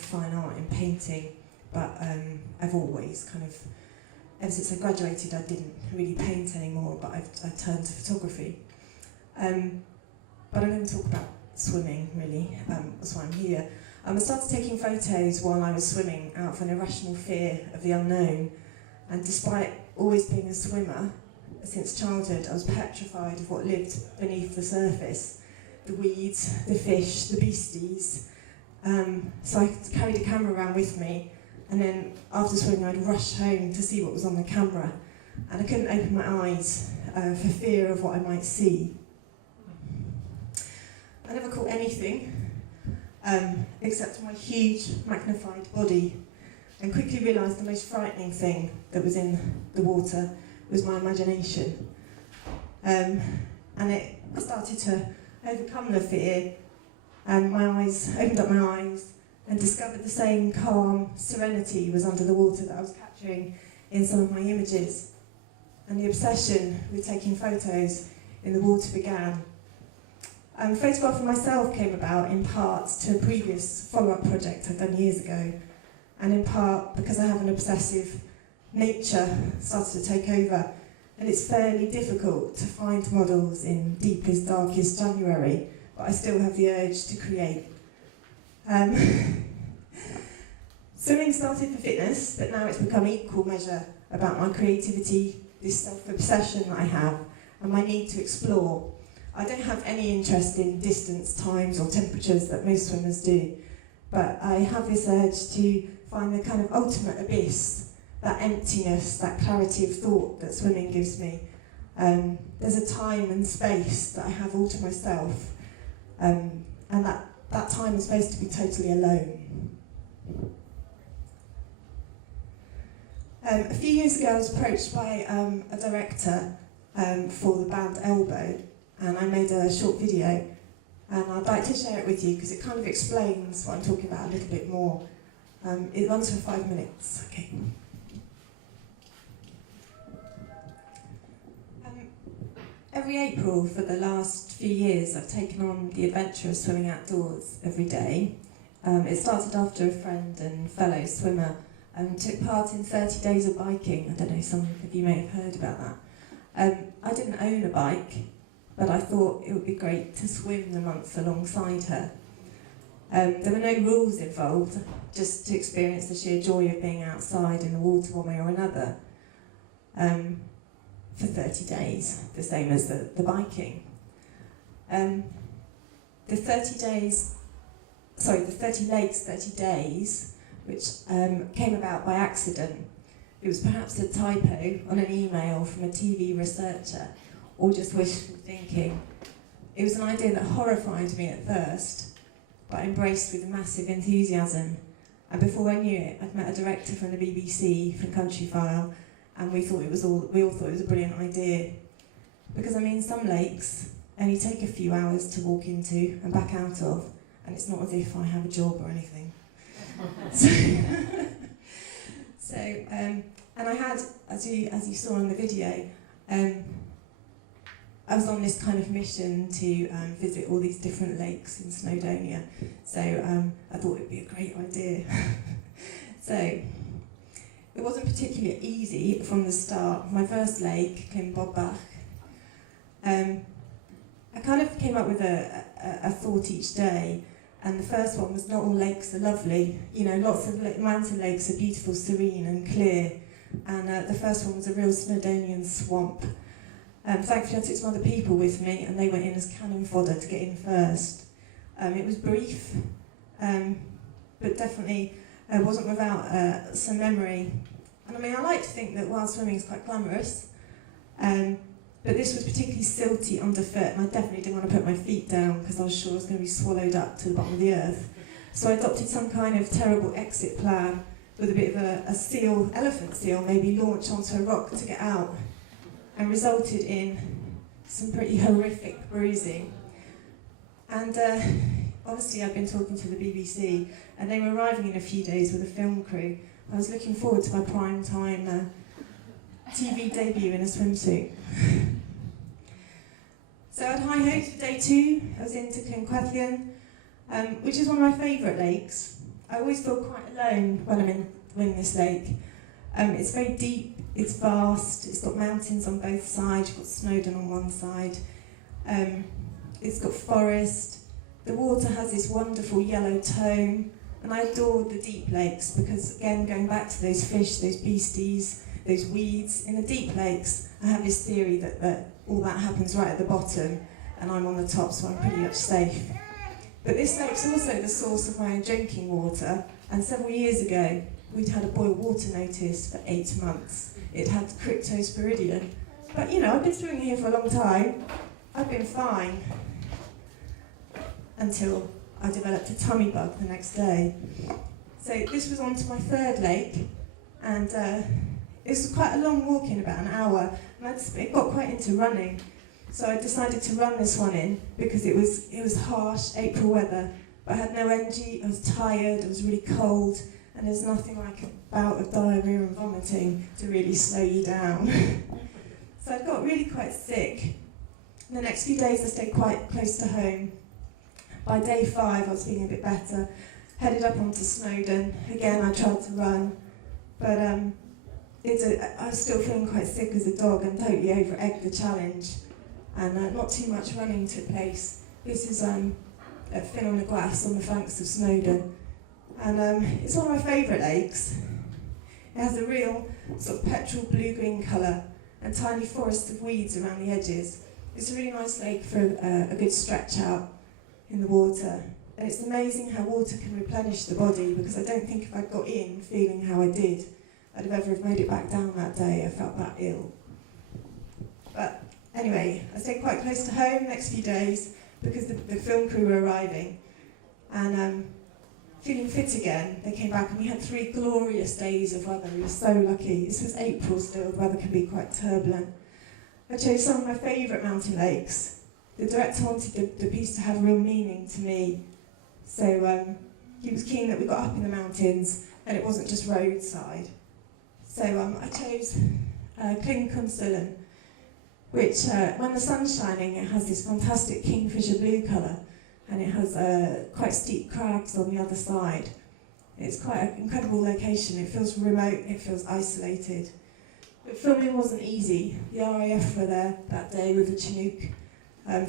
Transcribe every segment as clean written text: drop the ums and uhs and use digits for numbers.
fine art in painting, but I've always kind of, ever since I graduated, I didn't really paint anymore, but I turned to photography. But I'm going to talk about swimming, really. That's why I'm here. I started taking photos while I was swimming out of an irrational fear of the unknown. And despite always being a swimmer, since childhood, I was petrified of what lived beneath the surface. The weeds, the fish, the beasties. So I carried a camera around with me, and then after swimming I'd rush home to see what was on the camera. And I couldn't open my eyes for fear of what I might see. I never caught anything except my huge magnified body, and quickly realised the most frightening thing that was in the water was my imagination. And I started to overcome the fear, and opened up my eyes and discovered the same calm serenity was under the water that I was capturing in some of my images. And the obsession with taking photos in the water began. Photographing myself came about in part to a previous follow-up project I'd done years ago, and in part because I have an obsessive nature started to take over, and it's fairly difficult to find models in deepest, darkest January, but I still have the urge to create. Swimming started for fitness, but now it's become equal measure about my creativity, this self-obsession that I have, and my need to explore. I don't have any interest in distance, times or temperatures that most swimmers do, but I have this urge to find the kind of ultimate abyss, that emptiness, that clarity of thought that swimming gives me. There's a time and space that I have all to myself, and that time is supposed to be totally alone. A few years ago I was approached by a director for the band Elbow, and I made a short video, and I'd like to share it with you because it kind of explains what I'm talking about a little bit more. It runs for 5 minutes. Okay. Every April for the last few years I've taken on the adventure of swimming outdoors every day. It started after a friend and fellow swimmer took part in 30 days of biking. I don't know, some of you may have heard about that. I didn't own a bike, but I thought it would be great to swim the month alongside her. There were no rules involved, just to experience the sheer joy of being outside in the water one way or another. For 30 days, the same as the biking. The 30 lakes, 30 days, which came about by accident. It was perhaps a typo on an email from a TV researcher, or just wishful thinking. It was an idea that horrified me at first, but I embraced with massive enthusiasm. And before I knew it, I'd met a director from the BBC, from Countryfile, and we all thought it was a brilliant idea. Because I mean, some lakes only take a few hours to walk into and back out of, and it's not as if I have a job or anything. And I had, as you saw in the video, I was on this kind of mission to visit all these different lakes in Snowdonia, so I thought it would be a great idea. So it wasn't particularly easy from the start. My first lake, Bobbach, I kind of came up with a thought each day, and the first one was not all lakes are lovely. You know, lots of mountain lakes are beautiful, serene and clear, and the first one was a real Snowdonian swamp. Thankfully I took some other people with me, and they went in as cannon fodder to get in first. It was brief, but definitely wasn't without some memory. And I mean, I like to think that wild swimming is quite glamorous, but this was particularly silty underfoot, and I definitely didn't want to put my feet down because I was sure I was going to be swallowed up to the bottom of the earth. So I adopted some kind of terrible exit plan with a bit of a elephant seal, maybe launch onto a rock to get out, and resulted in some pretty horrific bruising. And obviously I've been talking to the BBC, and they were arriving in a few days with a film crew. I was looking forward to my prime time TV debut in a swimsuit. So I had high hopes for day 2. I was into Clonquethlian, which is one of my favourite lakes. I always feel quite alone when I'm in this lake. It's very deep, it's vast, it's got mountains on both sides, you've got Snowdon on one side, it's got forest, the water has this wonderful yellow tone, and I adore the deep lakes because, again, going back to those fish, those beasties, those weeds, in the deep lakes, I have this theory that all that happens right at the bottom, and I'm on the top, so I'm pretty much safe. But this lake's also the source of my own drinking water, and several years ago, we'd had a boil water notice for 8 months. It had cryptosporidium. But, you know, I've been swimming here for a long time. I've been fine. Until I developed a tummy bug the next day. So this was on to my third lake, and it was quite a long walk in, about an hour, and it got quite into running. So I decided to run this one in because it was harsh April weather, but I had no energy, I was tired, it was really cold, and there's nothing like a bout of diarrhea and vomiting to really slow you down. So I got really quite sick. In the next few days I stayed quite close to home. By day 5 I was feeling a bit better, headed up onto Snowdon. Again I tried to run, but I was still feeling quite sick as a dog and totally over-egged the challenge. And not too much running took place. This is at Fin on the Glass on the flanks of Snowdon. And it's one of my favourite lakes. It has a real sort of petrol blue-green colour and tiny forests of weeds around the edges. It's a really nice lake for a good stretch out in the water. And it's amazing how water can replenish the body, because I don't think if I'd got in feeling how I did, I'd have ever made it back down that day. I felt that ill. But anyway, I stayed quite close to home the next few days because the film crew were arriving. And feeling fit again, they came back and we had 3 glorious days of weather. We were so lucky. This was April still, the weather can be quite turbulent. I chose some of my favourite mountain lakes. The director wanted the piece to have real meaning to me. So he was keen that we got up in the mountains and it wasn't just roadside. So I chose Clinconsullen, which when the sun's shining, it has this fantastic kingfisher blue colour, and it has quite steep crags on the other side. It's quite an incredible location. It feels remote, it feels isolated. But filming wasn't easy. The RAF were there that day with a Chinook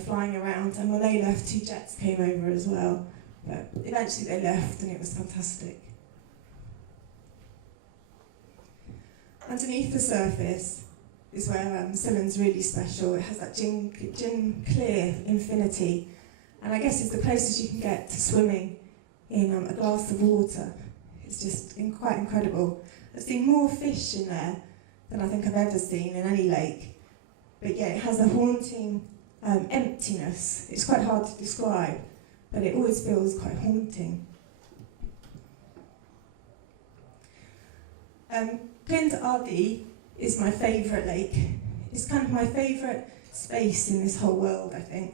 flying around, and when they left, 2 jets came over as well. But eventually they left, and it was fantastic. Underneath the surface is where Sullen's really special. It has that gin clear infinity, and I guess it's the closest you can get to swimming in a glass of water. It's just quite incredible. I've seen more fish in there than I think I've ever seen in any lake, but yeah, it has a haunting emptiness. It's quite hard to describe, but it always feels quite haunting. Glyn Ardee is my favourite lake. It's kind of my favourite space in this whole world, I think.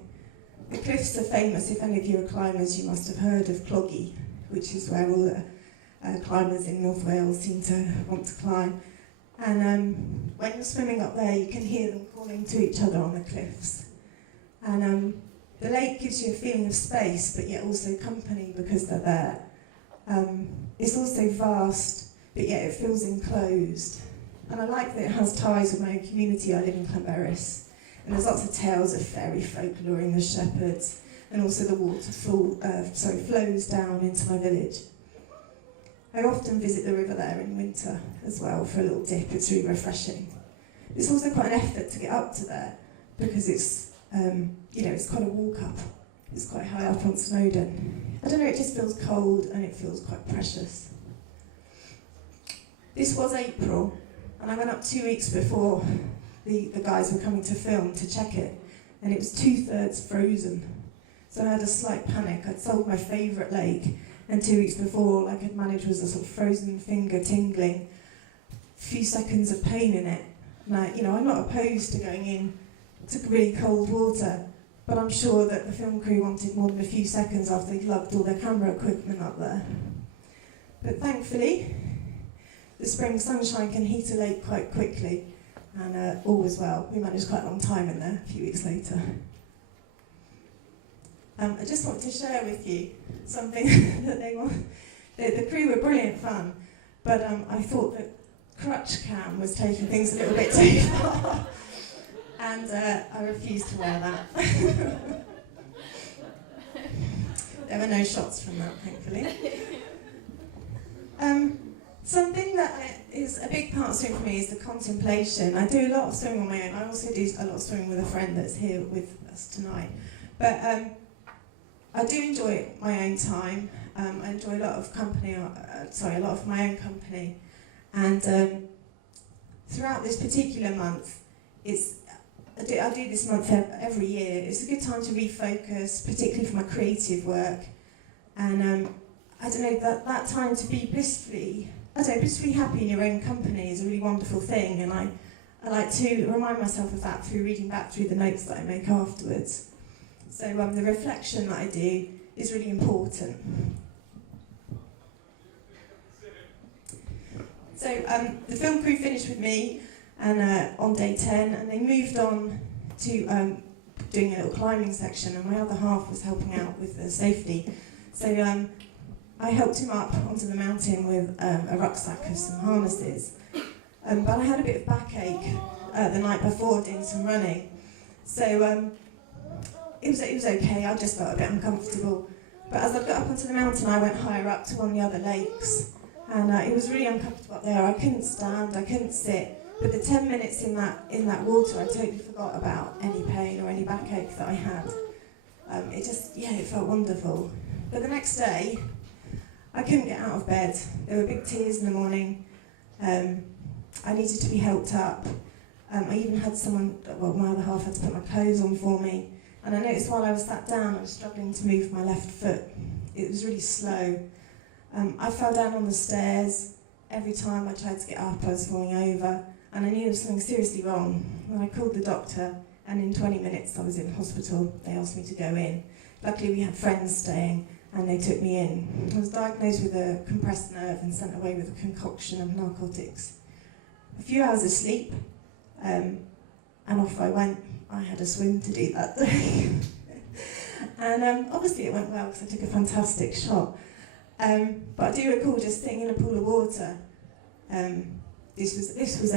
The cliffs are famous. If any of you are climbers, you must have heard of Cloggy, which is where all the climbers in North Wales seem to want to climb. And when you're swimming up there, you can hear them calling to each other on the cliffs. And the lake gives you a feeling of space, but yet also company because they're there. It's also vast, but yet it feels enclosed. And I like that it has ties with my own community. I live in Llanberis, and there's lots of tales of fairy folklore in the shepherds, and also the water flows down into my village. I often visit the river there in winter as well for a little dip. It's really refreshing. It's also quite an effort to get up to there because it's, it's quite a walk up. It's quite high up on Snowdon. I don't know, it just feels cold and it feels quite precious. This was April, and I went up 2 weeks before the guys were coming to film to check it, and it was 2/3 frozen. So I had a slight panic. I'd sold my favourite lake, and 2 weeks before, all I could manage was a sort of frozen finger tingling, a few seconds of pain in it. And I'm not opposed to going in to really cold water, but I'm sure that the film crew wanted more than a few seconds after they'd lugged all their camera equipment up there. But thankfully, the spring sunshine can heat a lake quite quickly, and all was well. We managed quite a long time in there a few weeks later. I just want to share with you something that The crew were brilliant fun, but I thought that crutch cam was taking things a little bit too far, and I refused to wear that. There were no shots from that, thankfully. Something that is a big part of swimming for me is the contemplation. I do a lot of swimming on my own. I also do a lot of swimming with a friend that's here with us tonight. But I do enjoy my own time. I enjoy a lot of company, a lot of my own company. And throughout this particular month, I do this month every year. It's a good time to refocus, particularly for my creative work. And I don't know, that time to be blissfully happy in your own company is a really wonderful thing. And I like to remind myself of that through reading back through the notes that I make afterwards. So the reflection that I do is really important. So the film crew finished with me and on day 10, and they moved on to doing a little climbing section, and my other half was helping out with the safety. So I helped him up onto the mountain with a rucksack and some harnesses. But I had a bit of backache the night before doing some running. So it was okay, I just felt a bit uncomfortable. But as I got up onto the mountain, I went higher up to one of the other lakes. And it was really uncomfortable up there. I couldn't stand, I couldn't sit. But the 10 minutes in that water, I totally forgot about any pain or any backache that I had. It felt wonderful. But the next day, I couldn't get out of bed. There were big tears in the morning. I needed to be helped up. I even had my other half had to put my clothes on for me. And I noticed while I was sat down, I was struggling to move my left foot. It was really slow. I fell down on the stairs. Every time I tried to get up, I was falling over. And I knew there was something seriously wrong. And I called the doctor, and in 20 minutes I was in hospital. They asked me to go in. Luckily we had friends staying, and they took me in. I was diagnosed with a compressed nerve and sent away with a concoction of narcotics. A few hours of sleep, and off I went. I had a swim to do that day. And obviously it went well because I took a fantastic shot. But I do recall just sitting in a pool of water. This was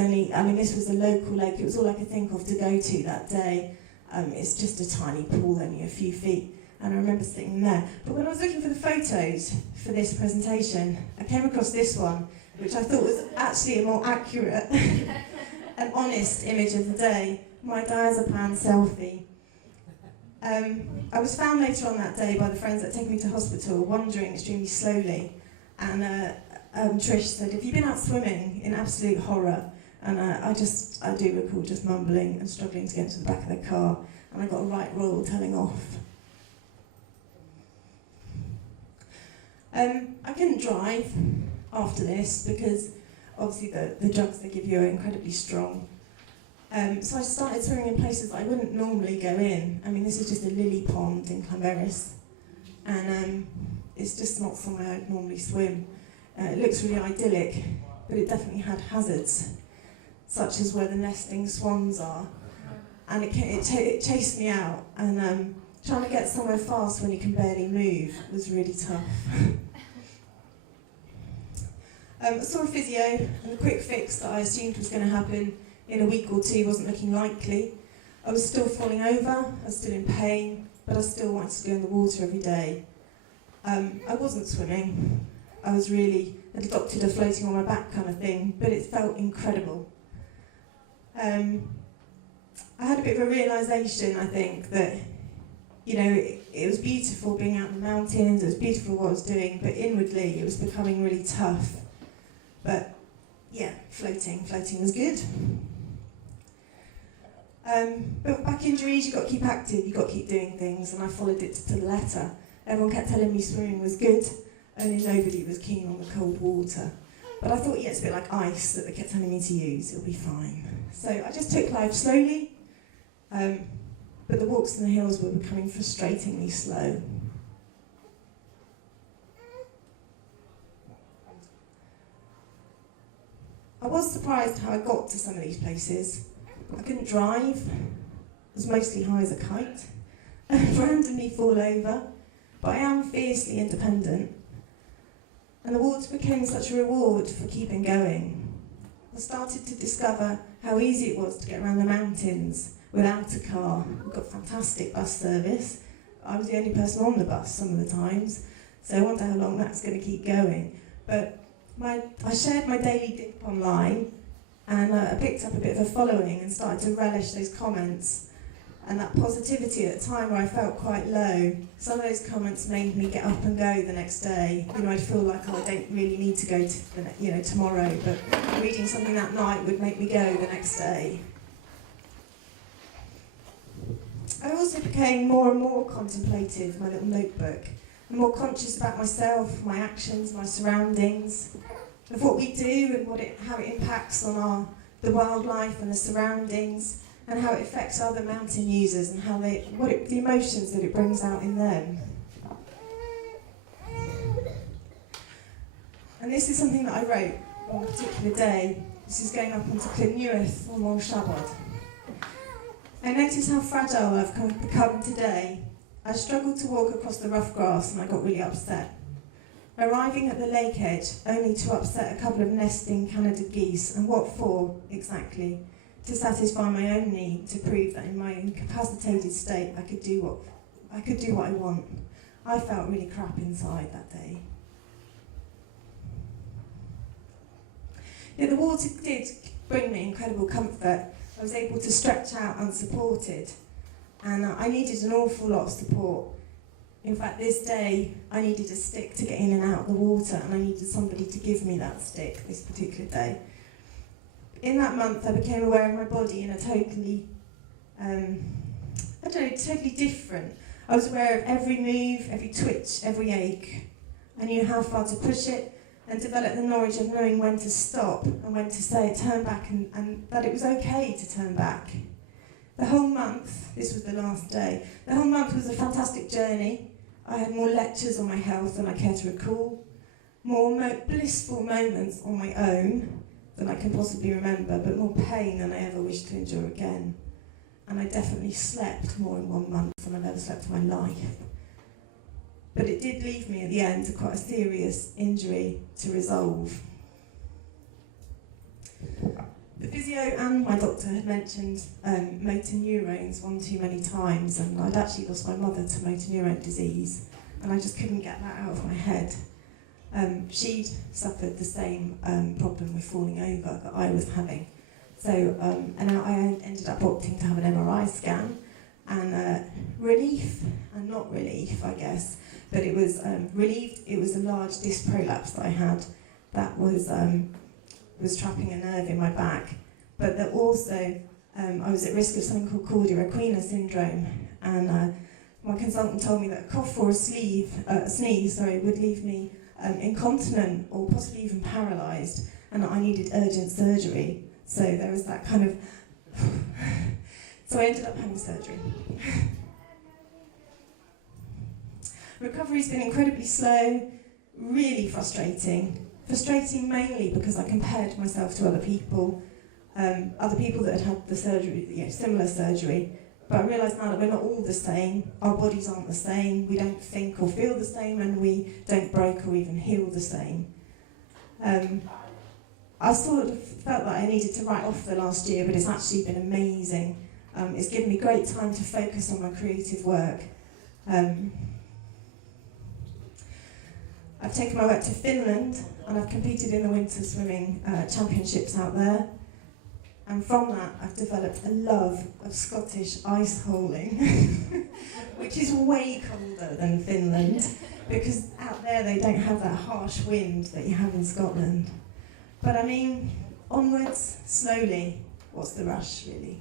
a local lake. It was all I could think of to go to that day. It's just a tiny pool, only a few feet. And I remember sitting there. But when I was looking for the photos for this presentation, I came across this one, which I thought was actually a more accurate and honest image of the day. My diazepam selfie. I was found later on that day by the friends that take me to hospital, wandering extremely slowly. And Trish said, "Have you been out swimming?" in absolute horror. And I do recall just mumbling and struggling to get into the back of the car. And I got a right royal telling off. I couldn't drive after this because obviously the drugs they give you are incredibly strong. So I started swimming in places I wouldn't normally go in. I mean, this is just a lily pond in Clanberis, and it's just not somewhere I'd normally swim. It looks really idyllic, but it definitely had hazards, such as where the nesting swans are. And it chased me out, and trying to get somewhere fast when you can barely move was really tough. I saw a physio, and the quick fix that I assumed was going to happen in a week or two wasn't looking likely. I was still falling over, I was still in pain, but I still wanted to go in the water every day. I wasn't swimming. I was really adopted a floating on my back kind of thing, but it felt incredible. I had a bit of a realisation, I think, that it was beautiful being out in the mountains, it was beautiful what I was doing, but inwardly it was becoming really tough. But yeah, floating was good. But back injuries, you've got to keep active, you've got to keep doing things, and I followed it to the letter. Everyone kept telling me swimming was good, only nobody was keen on the cold water. But I thought, yeah, it's a bit like ice that they kept telling me to use, it'll be fine. So I just took life slowly, but the walks in the hills were becoming frustratingly slow. I was surprised how I got to some of these places. I couldn't drive, I was mostly high as a kite, and randomly fall over, but I am fiercely independent. And the water became such a reward for keeping going. I started to discover how easy it was to get around the mountains without a car. We've got fantastic bus service. I was the only person on the bus some of the times, so I wonder how long that's going to keep going. But I shared my daily dip online, and I picked up a bit of a following and started to relish those comments and that positivity at a time where I felt quite low. Some of those comments made me get up and go the next day. I'd feel like, I don't really need to go to tomorrow, but reading something that night would make me go the next day. I also became more and more contemplative, my little notebook, and more conscious about myself, my actions, my surroundings, of what we do and how it impacts on the wildlife and the surroundings, and how it affects other mountain users and the emotions that it brings out in them. And this is something that I wrote on a particular day. This is going up onto Clyneuath on Mont Chabod. I noticed how fragile I've become today. I struggled to walk across the rough grass and I got really upset. Arriving at the lake edge only to upset a couple of nesting Canada geese, and what for exactly? To satisfy my own need, to prove that in my incapacitated state I could do what I want. I felt really crap inside that day. The water did bring me incredible comfort. I was able to stretch out unsupported, and I needed an awful lot of support. In fact, this day I needed a stick to get in and out of the water, and I needed somebody to give me that stick this particular day. In that month, I became aware of my body in a totally different. I was aware of every move, every twitch, every ache. I knew how far to push it, and developed the knowledge of knowing when to stop and when to say turn back, and that it was okay to turn back. The whole month, this was the last day, the whole month was a fantastic journey. I had more lectures on my health than I care to recall, more blissful moments on my own than I can possibly remember, but more pain than I ever wish to endure again. And I definitely slept more in 1 month than I've ever slept in my life. But it did leave me at the end to quite a serious injury to resolve. The physio and my doctor had mentioned motor neurones one too many times, and I'd actually lost my mother to motor neurone disease, and I just couldn't get that out of my head. She'd suffered the same problem with falling over that I was having. So, and I ended up opting to have an MRI scan, and relief, and not relief, I guess, but it was relieved. It was a large disc prolapse that I had that was trapping a nerve in my back, but that also I was at risk of something called Cordia syndrome, and my consultant told me that a cough or a sneeze would leave me incontinent or possibly even paralysed, and that I needed urgent surgery. So there was that kind of... So I ended up having surgery. Recovery's been incredibly slow, really frustrating. Frustrating mainly because I compared myself to other people that had had the surgery, similar surgery. But I realise now that we're not all the same. Our bodies aren't the same. We don't think or feel the same, and we don't break or even heal the same. I sort of felt that I needed to write off the last year, but it's actually been amazing. It's given me great time to focus on my creative work. I've taken my work to Finland, and I've competed in the winter swimming championships out there. And from that, I've developed a love of Scottish ice holing, which is way colder than Finland, because out there they don't have that harsh wind that you have in Scotland. But I mean, onwards, slowly. What's the rush, really?